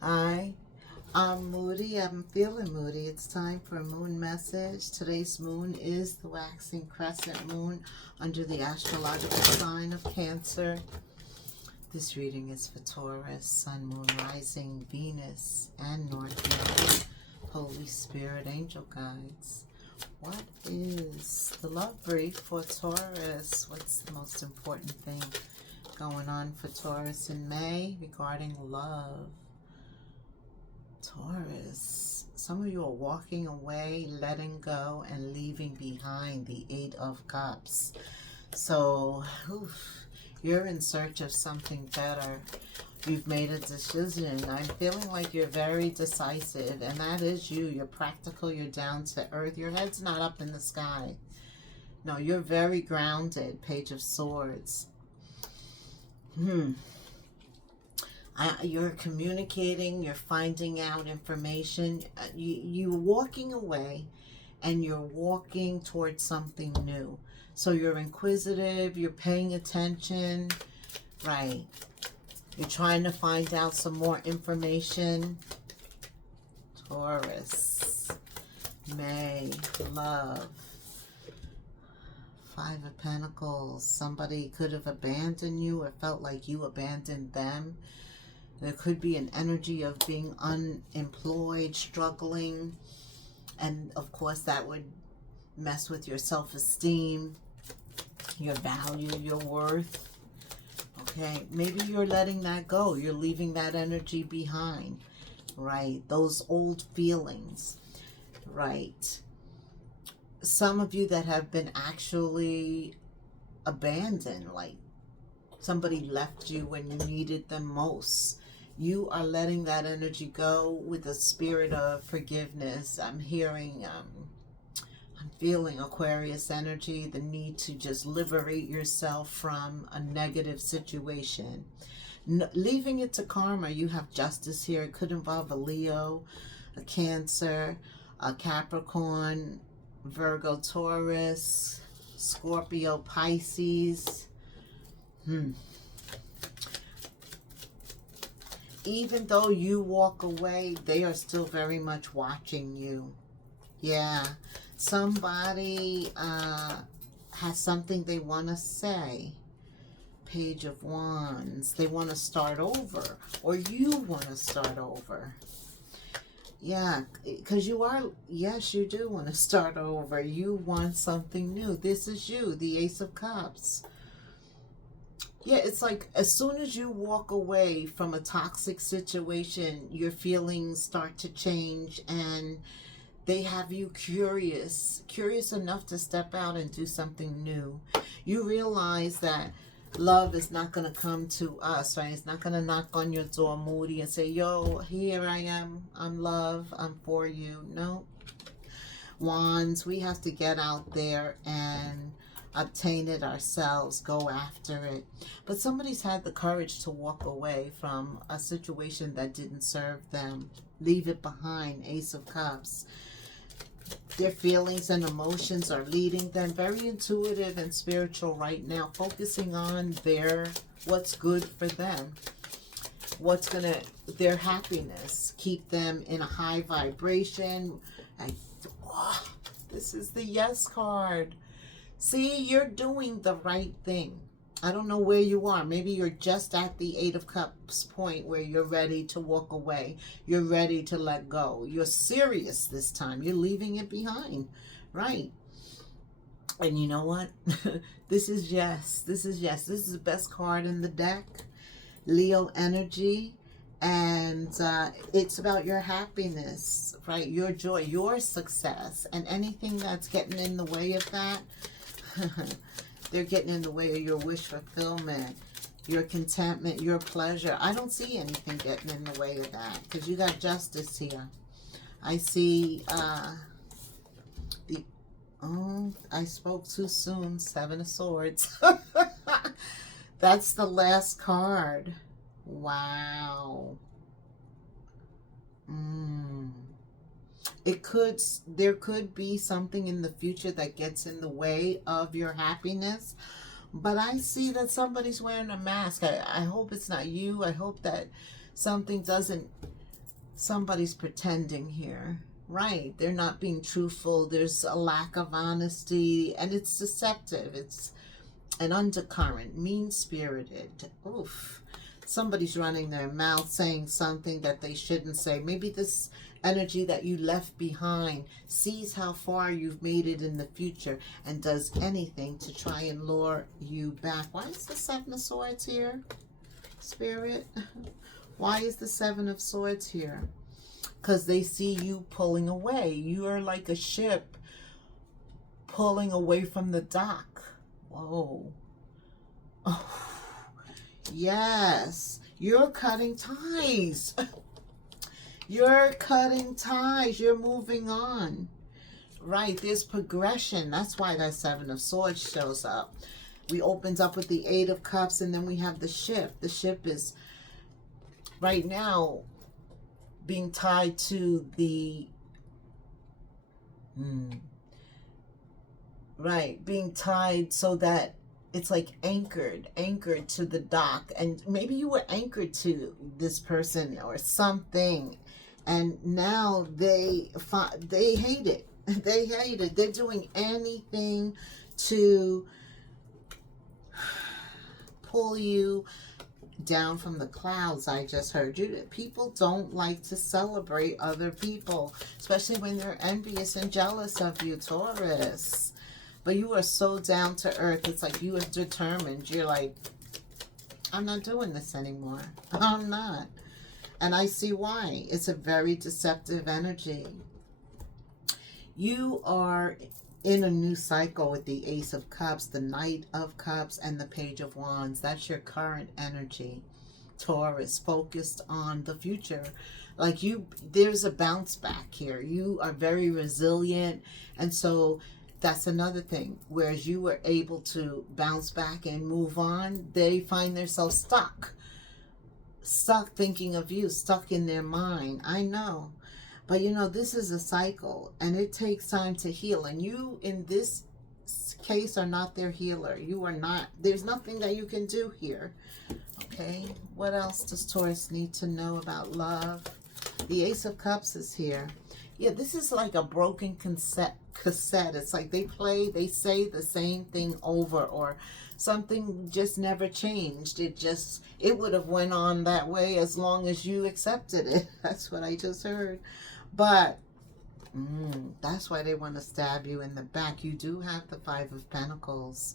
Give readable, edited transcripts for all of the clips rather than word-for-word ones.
Hi, I'm Moody. I'm feeling moody. It's time for a moon message. Today's moon is the waxing crescent moon under the astrological sign of Cancer. This reading is for Taurus, Sun, Moon, Rising, Venus, and North Node. Holy Spirit, Angel Guides. What is the love brief for Taurus? What's the most important thing going on for Taurus in May regarding love? Taurus, some of you are walking away, letting go, and leaving behind the Eight of Cups. So, you're in search of something better. You've made a decision. I'm feeling like you're very decisive, and that is you. You're practical. You're down to earth. Your head's not up in the sky. No, you're very grounded. Page of Swords. You're communicating, you're finding out information, you're walking away and you're walking towards something new. So you're inquisitive, you're paying attention, right? You're trying to find out some more information. Taurus, May, love. Five of Pentacles. Somebody could have abandoned you or felt like you abandoned them. There could be an energy of being unemployed, struggling, and of course that would mess with your self-esteem, your value, your worth. Okay, maybe you're letting that go. You're leaving that energy behind, right? Those old feelings, right? Some of you that have been actually abandoned, like somebody left you when you needed them most. You are letting that energy go with a spirit of forgiveness. I'm feeling Aquarius energy, the need to just liberate yourself from a negative situation. Leaving it to karma. You have justice here. It could involve a Leo, a Cancer, a Capricorn, Virgo, Taurus, Scorpio, Pisces. Even though you walk away, they are still very much watching you. Yeah. Somebody has something they want to say. Page of Wands. They want to start over. Or you want to start over. Yeah, because you are, yes, you do want to start over. You want something new. This is you, the Ace of Cups. Yeah, it's like as soon as you walk away from a toxic situation, your feelings start to change and they have you curious enough to step out and do something new. You realize that love is not going to come to us, right? It's not going to knock on your door, Moody, and say, yo, here I am. I'm love. I'm for you. No. Wands, we have to get out there and obtain it ourselves, go after it. But somebody's had the courage to walk away from a situation that didn't serve them. Leave it behind, Ace of Cups. Their feelings and emotions are leading them. Very intuitive and spiritual right now, focusing on what's good for them. What's gonna, their happiness, keep them in a high vibration. This is the Yes card. See, you're doing the right thing. I don't know where you are. Maybe you're just at the Eight of Cups point where you're ready to walk away. You're ready to let go. You're serious this time. You're leaving it behind, right? And you know what? This is yes. This is yes. This is the best card in the deck. Leo energy. And it's about your happiness, right? Your joy, your success. And anything that's getting in the way of that, they're getting in the way of your wish fulfillment, your contentment, your pleasure. I don't see anything getting in the way of that because you got justice here. I see I spoke too soon. Seven of Swords. That's the last card. Wow. There could be something in the future that gets in the way of your happiness, but I see that somebody's wearing a mask. I hope it's not you. I hope that something doesn't Somebody's pretending here. Right. They're not being truthful. There's a lack of honesty, and it's deceptive. It's an undercurrent, mean-spirited. Oof. Somebody's running their mouth saying something that they shouldn't say. Maybe this energy that you left behind sees how far you've made it in the future and does anything to try and lure you back. Why is the Seven of Swords here, Spirit? Why is the Seven of Swords here? Because they see you pulling away. You are like a ship pulling away from the dock. Whoa. Oh, yes. You're cutting ties. You're cutting ties. You're moving on. Right. There's progression. That's why that Seven of Swords shows up. We opened up with the Eight of Cups, and then we have the ship. The ship is right now being tied to the right, being tied so that it's like anchored to the dock, and maybe you were anchored to this person or something, and now they hate it. They hate it. They're doing anything to pull you down from the clouds. I just heard you. People don't like to celebrate other people, especially when they're envious and jealous of you, Taurus. But you are so down to earth. It's like you are determined. You're like, I'm not doing this anymore. I'm not. And I see why. It's a very deceptive energy. You are in a new cycle with the Ace of Cups, the Knight of Cups, and the Page of Wands. That's your current energy, Taurus, focused on the future. Like there's a bounce back here. You are very resilient, and so that's another thing. Whereas you were able to bounce back and move on, they find themselves stuck thinking of you, stuck in their mind. I know. But you know, this is a cycle, and it takes time to heal. And you, in this case, are not their healer. You are not. There's nothing that you can do here. Okay. What else does Taurus need to know about love? The Ace of Cups is here. Yeah, this is like a broken cassette. It's like they say the same thing over, or something just never changed. It would have went on that way as long as you accepted it. That's what I just heard. But that's why they want to stab you in the back. You do have the Five of Pentacles.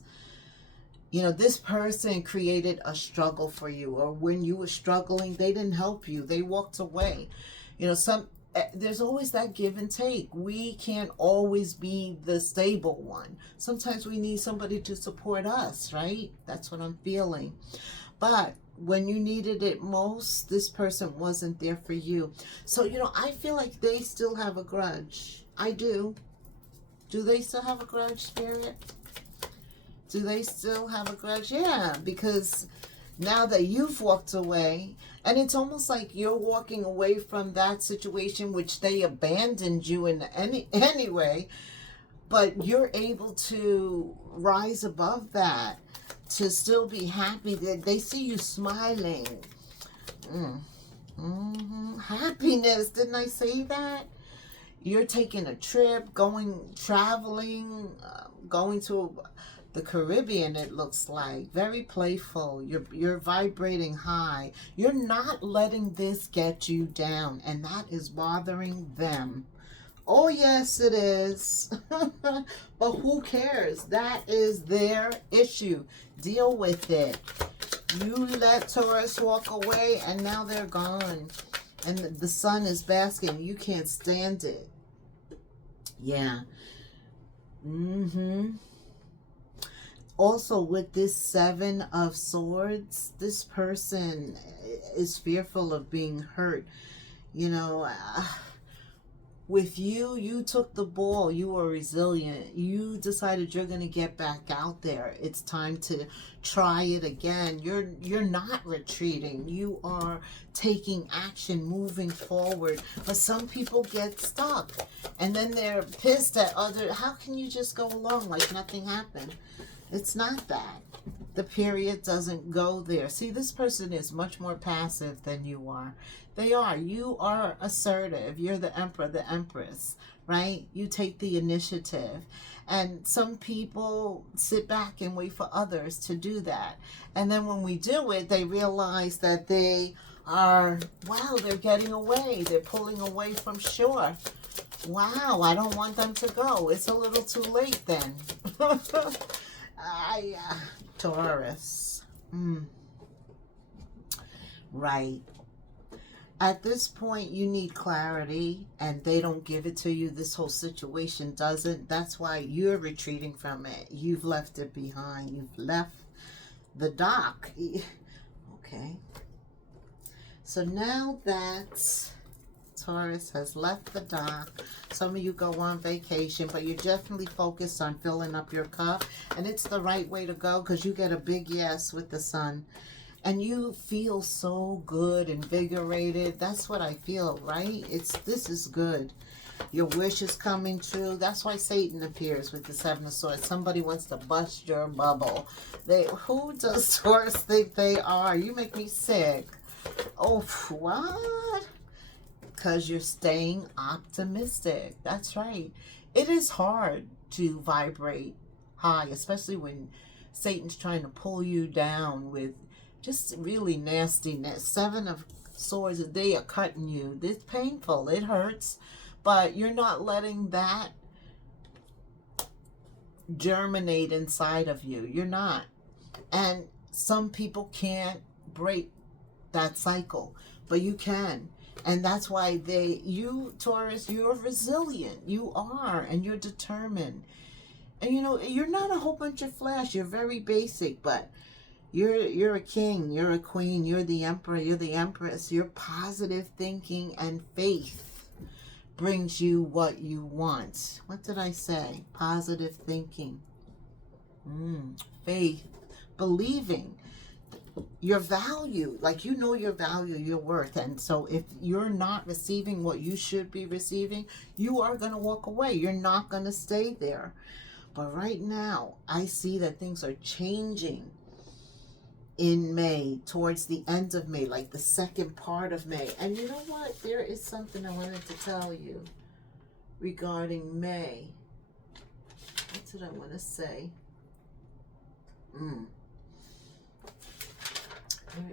You know, this person created a struggle for you, or when you were struggling, they didn't help you. They walked away. You know, there's always that give and take. We can't always be the stable one. Sometimes we need somebody to support us, right? That's what I'm feeling. But when you needed it most, this person wasn't there for you. So, you know, I feel like they still have a grudge. I do. Do they still have a grudge, Spirit? Do they still have a grudge? Yeah, because now that you've walked away, and it's almost like you're walking away from that situation which they abandoned you in anyway, but you're able to rise above that, to still be happy. That they see you smiling. Happiness. Didn't I say that? You're taking a trip, traveling, going to the Caribbean, it looks like. Very playful. You're vibrating high. You're not letting this get you down, and that is bothering them. Oh, yes, it is. But who cares? That is their issue. Deal with it. You let Taurus walk away, and now they're gone. And the sun is basking. You can't stand it. Yeah. Also, with this Seven of Swords, this person is fearful of being hurt. You know, with you, you took the ball. You were resilient. You decided you're going to get back out there. It's time to try it again. You're not retreating. You are taking action, moving forward. But some people get stuck, and then they're pissed at how can you just go along like nothing happened? It's not that. The period doesn't go there. See, this person is much more passive than you are. They are. You are assertive. You're the emperor, the empress, right? You take the initiative. And some people sit back and wait for others to do that. And then when we do it, they realize that they are, wow, they're getting away. They're pulling away from shore. Wow, I don't want them to go. It's a little too late then. Taurus. Right. At this point, you need clarity, and they don't give it to you. This whole situation doesn't. That's why you're retreating from it. You've left it behind. You've left the dock. Okay. So now that Taurus has left the dock, some of you go on vacation, but you're definitely focused on filling up your cup. And it's the right way to go because you get a big yes with the sun. And you feel so good, invigorated. That's what I feel, right? This is good. Your wish is coming true. That's why Satan appears with the Seven of Swords. Somebody wants to bust your bubble. Who does Taurus think they are? You make me sick. Oh, what? Because you're staying optimistic. That's right. It is hard to vibrate high, especially when Satan's trying to pull you down with just really nastiness. Seven of Swords, they are cutting you. It's painful. It hurts. But you're not letting that germinate inside of you. You're not. And some people can't break that cycle. But you can. And that's why you, Taurus, you're resilient. You are. And you're determined. And you know, you're not a whole bunch of flash. You're very basic. But you're a king, you're a queen, you're the emperor, you're the empress. Your positive thinking and faith brings you what you want. What did I say? Positive thinking. Faith. Believing your value. Like, you know your value, your worth. And so if you're not receiving what you should be receiving, you are going to walk away. You're not going to stay there. But right now, I see that things are changing in May, towards the end of May, like the second part of May. And you know what? There is something I wanted to tell you regarding May. What did I want to say? There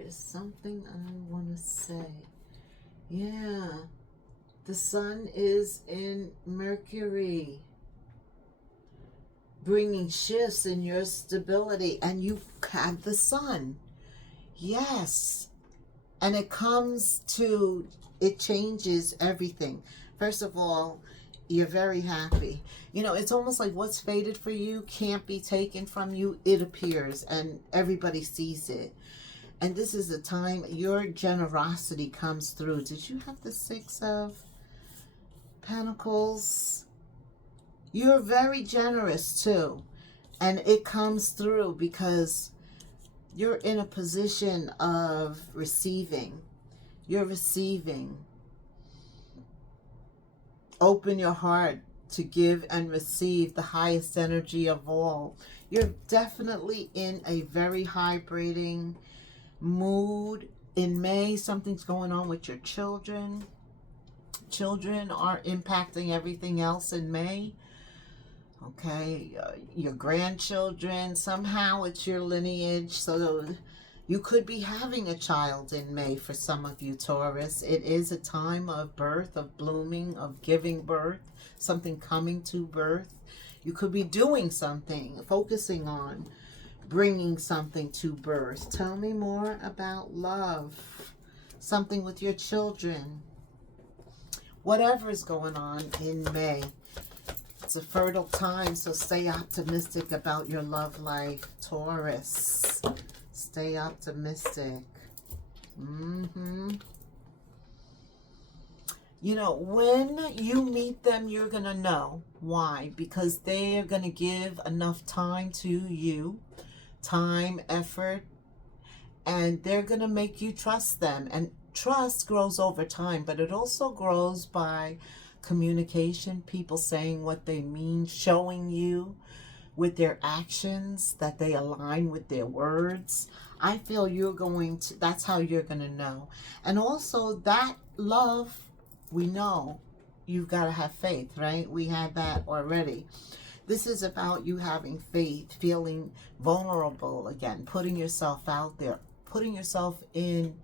is something I want to say. Yeah. The sun is in Mercury, bringing shifts in your stability, and you have the sun. Yes. And it changes everything. First of all, you're very happy. You know, it's almost like what's fated for you can't be taken from you. It appears and everybody sees it. And this is the time your generosity comes through. Did you have the Six of Pentacles? You're very generous too. And it comes through because you're in a position of receiving. You're receiving. Open your heart to give and receive the highest energy of all. You're definitely in a very vibrating mood. In May, something's going on with your children. Children are impacting everything else in May. Okay, your grandchildren, somehow it's your lineage. So you could be having a child in May for some of you, Taurus. It is a time of birth, of blooming, of giving birth, something coming to birth. You could be doing something, focusing on bringing something to birth. Tell me more about love, something with your children. Whatever is going on in May. It's a fertile time, so stay optimistic about your love life, Taurus. Stay optimistic. You know, when you meet them, you're going to know. Why? Because they are going to give enough time to you. Time, effort. And they're going to make you trust them. And trust grows over time, but it also grows by communication, people saying what they mean, showing you with their actions, that they align with their words. I feel you're going to, that's how you're going to know. And also that love, we know you've got to have faith, right? We had that already. This is about you having faith, feeling vulnerable again, putting yourself out there, putting yourself in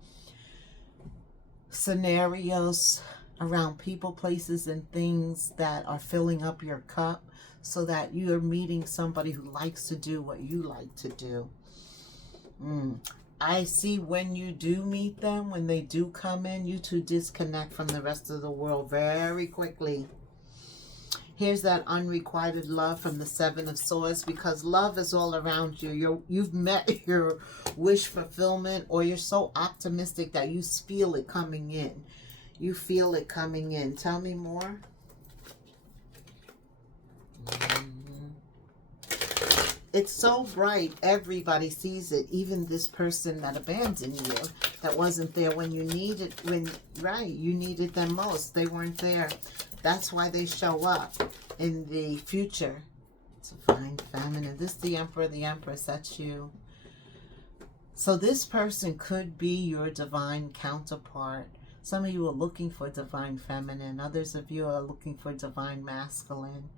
scenarios around people, places, and things that are filling up your cup so that you're meeting somebody who likes to do what you like to do. I see when you do meet them, when they do come in, you two disconnect from the rest of the world very quickly. Here's that unrequited love from the Seven of Swords, because love is all around you. You've met your wish fulfillment, or you're so optimistic that you feel it coming in. You feel it coming in. Tell me more. It's so bright, everybody sees it, even this person that abandoned you, that wasn't there when you needed, you needed them most. They weren't there. That's why they show up in the future. It's a fine feminine. This is the Emperor, the Empress, that's you. So this person could be your divine counterpart. Some of you are looking for divine feminine. Others of you are looking for divine masculine.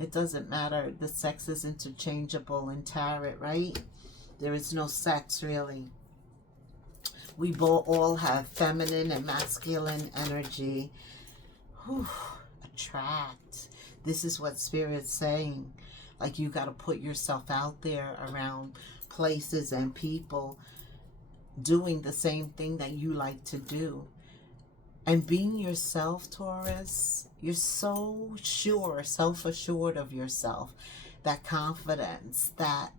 It doesn't matter. The sex is interchangeable in tarot, right? There is no sex, really. We both all have feminine and masculine energy. Whew. Attract. This is what Spirit's saying. Like, you got to put yourself out there around places and people doing the same thing that you like to do. And being yourself, Taurus, you're so sure, self-assured of yourself. That confidence, that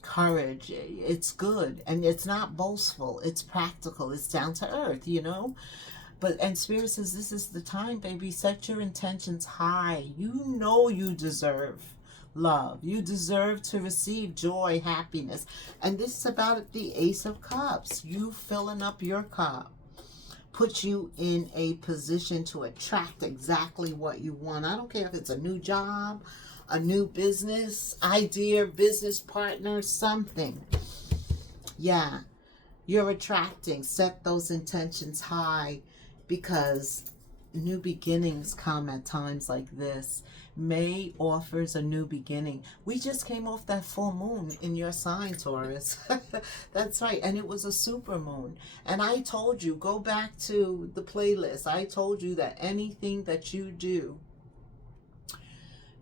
courage, it's good. And it's not boastful. It's practical. It's down to earth, you know. And Spirit says, this is the time, baby. Set your intentions high. You know you deserve love. You deserve to receive joy, happiness. And this is about the Ace of Cups. You filling up your cup. Put you in a position to attract exactly what you want. I don't care if it's a new job, a new business idea, business partner, something. Yeah, you're attracting. Set those intentions high, because new beginnings come at times like this. May offers a new beginning. We just came off that full moon in your sign, Taurus. That's right. And it was a super moon. And I told you, go back to the playlist. I told you that anything that you do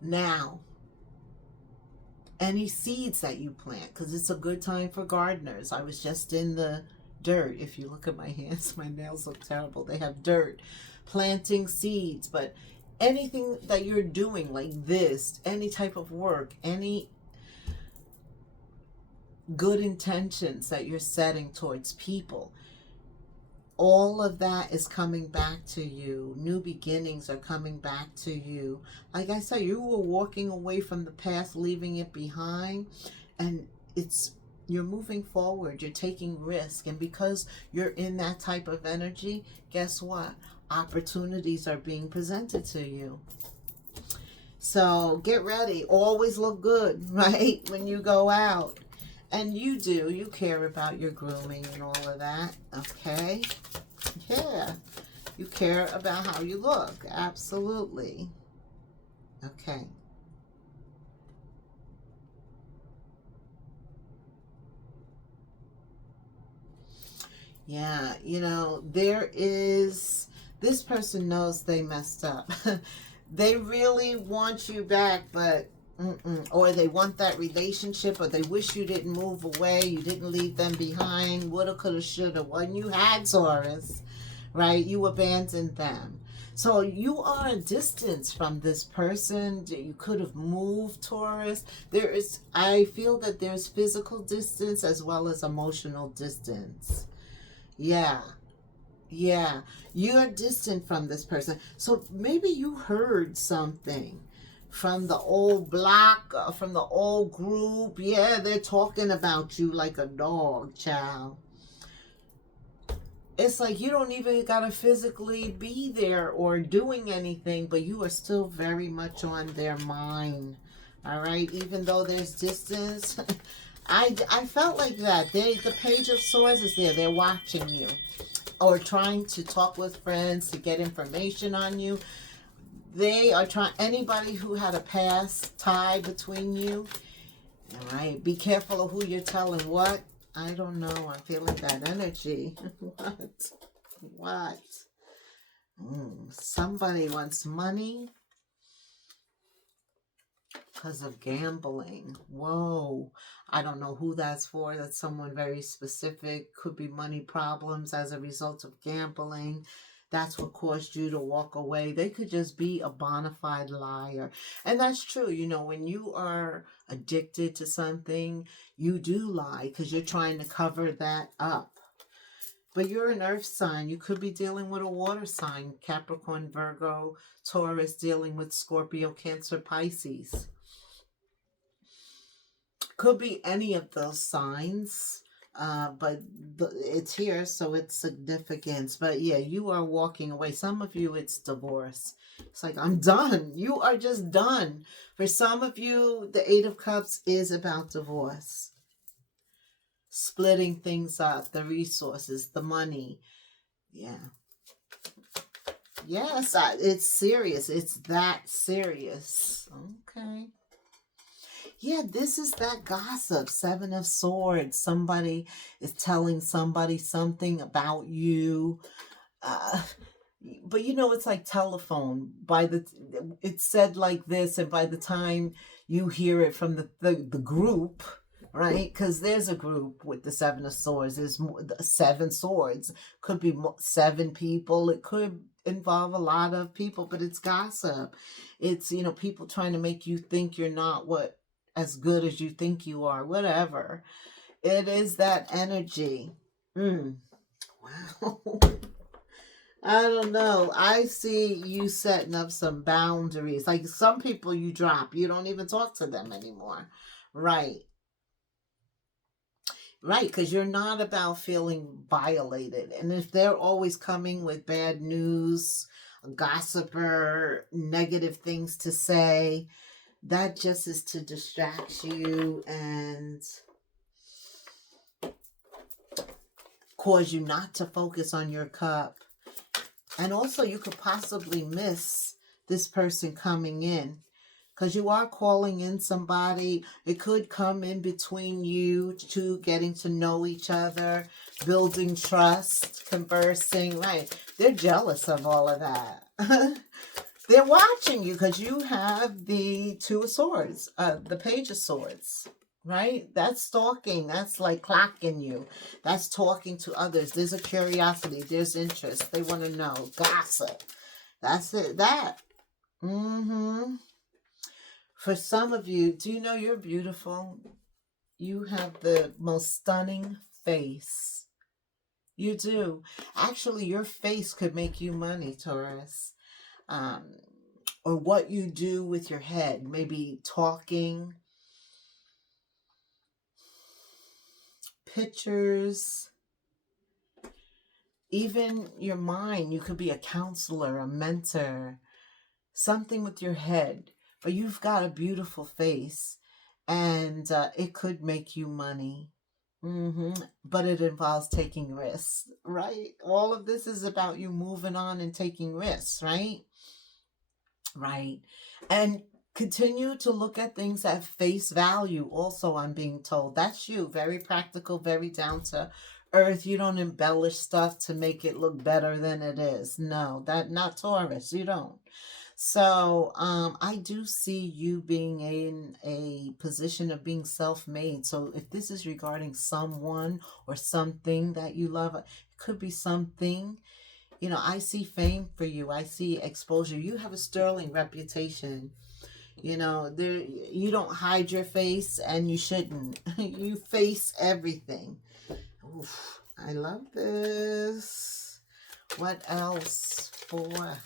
now, any seeds that you plant, because it's a good time for gardeners. I was just in the dirt. If you look at my hands, my nails look terrible. They have dirt. Planting seeds. But anything that you're doing like this, any type of work, any good intentions that you're setting towards people, all of that is coming back to you. New beginnings are coming back to you. Like I said, you were walking away from the past, leaving it behind, and you're moving forward. You're taking risk. And because you're in that type of energy, guess what? Opportunities are being presented to you. So get ready. Always look good, right? When you go out. And you do. You care about your grooming and all of that. Okay? Yeah. You care about how you look. Absolutely. Okay. Yeah, you know, this person knows they messed up. They really want you back, but, or they want that relationship, or they wish you didn't move away, you didn't leave them behind, woulda, coulda, shoulda. When you had Taurus, right, you abandoned them. So you are a distance from this person. You could have moved, Taurus. I feel that there's physical distance as well as emotional distance. Yeah. Yeah. You're distant from this person. So maybe you heard something from the old block, from the old group. Yeah, they're talking about you like a dog, child. It's like you don't even gotta physically be there or doing anything, but you are still very much on their mind All right, even though there's distance, I felt like that. The Page of Swords is there. They're watching you, or trying to talk with friends to get information on you. They are trying. Anybody who had a past tie between you. All right, be careful of who you're telling what. I don't know. I'm feeling that energy. What? Somebody wants money because of gambling. Whoa. I don't know who that's for. That's someone very specific. Could be money problems as a result of gambling. That's what caused you to walk away. They could just be a bona fide liar. And that's true. You know, when you are addicted to something, you do lie because you're trying to cover that up. But you're an earth sign. You could be dealing with a water sign. Capricorn, Virgo, Taurus, dealing with Scorpio, Cancer, Pisces. Could be any of those signs. But it's here, so it's significance. But yeah, you are walking away. Some of you, it's divorce. It's like, I'm done. You are just done. For some of you, the Eight of Cups is about divorce. Splitting things up, the resources, the money. Yeah. Yes, it's serious. It's that serious. Okay. Yeah, this is that gossip. Seven of Swords. Somebody is telling somebody something about you. But you know, it's like telephone. It's said like this, and by the time you hear it from the group, right? Because there's a group with the Seven of Swords. There's seven swords. Could be 7 people. It could involve a lot of people, but it's gossip. It's, you know, people trying to make you think you're not as good as you think you are. Whatever. It is that energy. Wow. I don't know. I see you setting up some boundaries. Like some people you drop. You don't even talk to them anymore. Right. Right, because you're not about feeling violated. And if they're always coming with bad news, a gossiper, negative things to say, that just is to distract you and cause you not to focus on your cup. And also you could possibly miss this person coming in. Because you are calling in somebody. It could come in between you two getting to know each other, building trust, conversing. Right. They're jealous of all of that. They're watching you because you have the Two of Swords, the Page of Swords. Right? That's stalking. That's like clocking you. That's talking to others. There's a curiosity. There's interest. They want to know. Gossip. That's it. That. For some of you, do you know you're beautiful? You have the most stunning face. You do. Actually, your face could make you money, Taurus. Or what you do with your head. Maybe talking. Pictures. Even your mind. You could be a counselor, a mentor. Something with your head. But you've got a beautiful face, and it could make you money. But it involves taking risks, right? All of this is about you moving on and taking risks, right? Right. And continue to look at things at face value. Also, I'm being told that's you. Very practical, very down to earth. You don't embellish stuff to make it look better than it is. No, that not Taurus. You don't. So I do see you being in a position of being self-made. So if this is regarding someone or something that you love, it could be something. You know, I see fame for you. I see exposure. You have a sterling reputation. You know, you don't hide your face, and you shouldn't. You face everything. Oof, I love this. What else for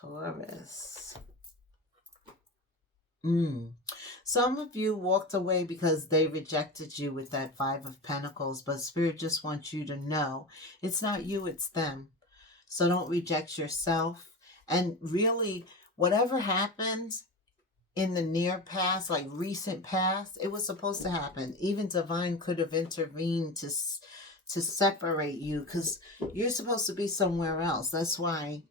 Taurus? Some of you walked away because they rejected you with that Five of Pentacles, but Spirit just wants you to know it's not you, it's them. So don't reject yourself. And really, whatever happens, in the near past, like recent past, it was supposed to happen. Even divine could have intervened to separate you, because you're supposed to be somewhere else. That's why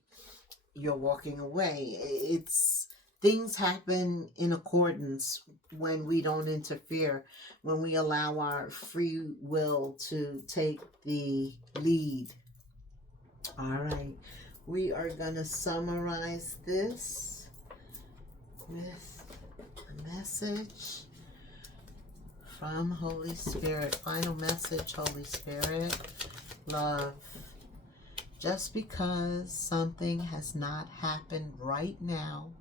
you're walking away. It's things happen in accordance when we don't interfere, when we allow our free will to take the lead. All right, we are gonna summarize this with a message from Holy Spirit. Final message, Holy Spirit. Love. Just because something has not happened right now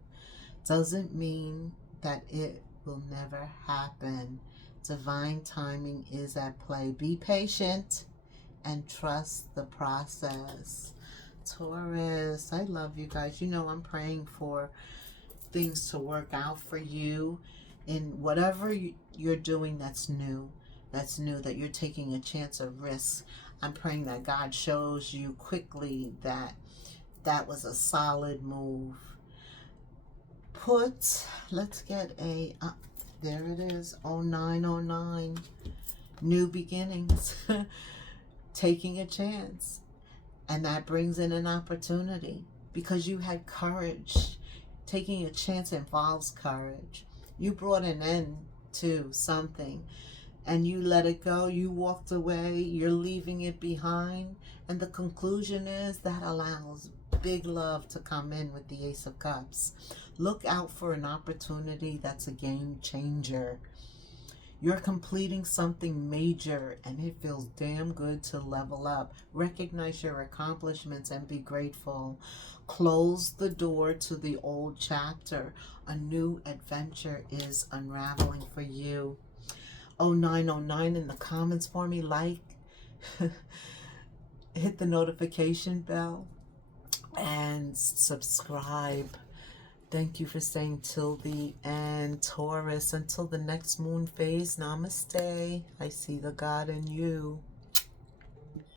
doesn't mean that it will never happen. Divine timing is at play. Be patient and trust the process. Taurus, I love you guys. You know I'm praying for things to work out for you in whatever you're doing that's new, that you're taking a chance of risk. I'm praying that God shows you quickly that that was a solid move. Let's get a, there it is, 0909, new beginnings, taking a chance. And that brings in an opportunity because you had courage. Taking a chance involves courage. You brought an end to something and you let it go. You walked away. You're leaving it behind. And the conclusion is that allows big love to come in with the Ace of Cups. Look out for an opportunity that's a game changer. You're completing something major and it feels damn good to level up. Recognize your accomplishments and be grateful. Close the door to the old chapter. A new adventure is unraveling for you. 0909 in the comments for me. Like, hit the notification bell, and subscribe. Thank you for staying till the end, Taurus. Until the next moon phase, namaste. I see the God in you.